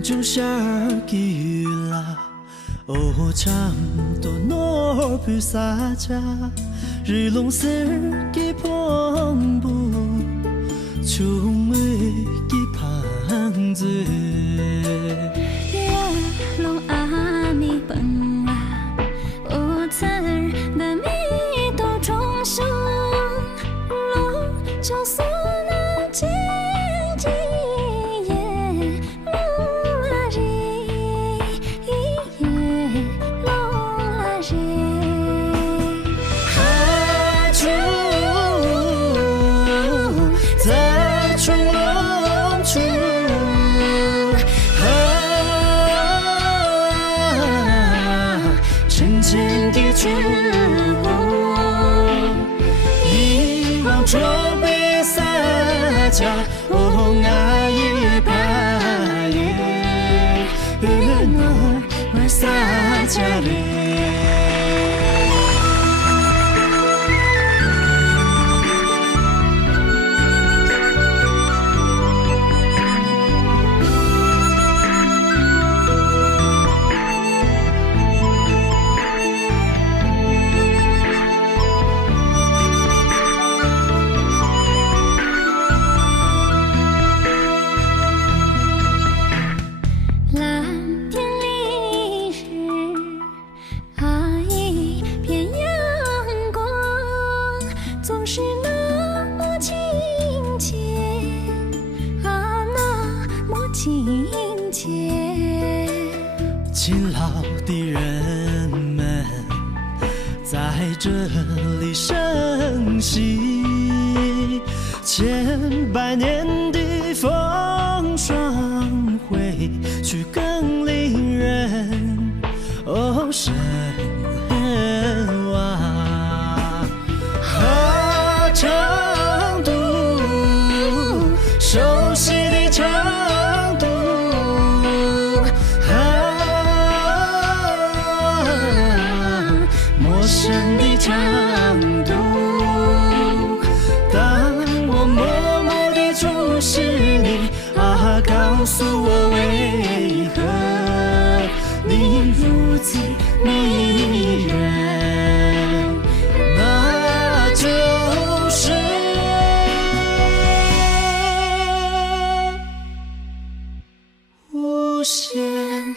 Jungshar-Gyula Ocham-to Nor-Pu-Sa-Cha Ri-Long-Sir-Ki-Pong-Bu Chung-Mui-Ki-Pang-Zui沉静的烛火，遗忘着被撒娇，哦，爱也罢也，我撒娇嘞。总是那么亲切啊，那么亲切。勤劳的人们在这里生息，千百年的风霜会去更令人神往。成都，熟悉的成都，陌生的成都。当我默默地注视你，告诉我为何你如此迷人。无限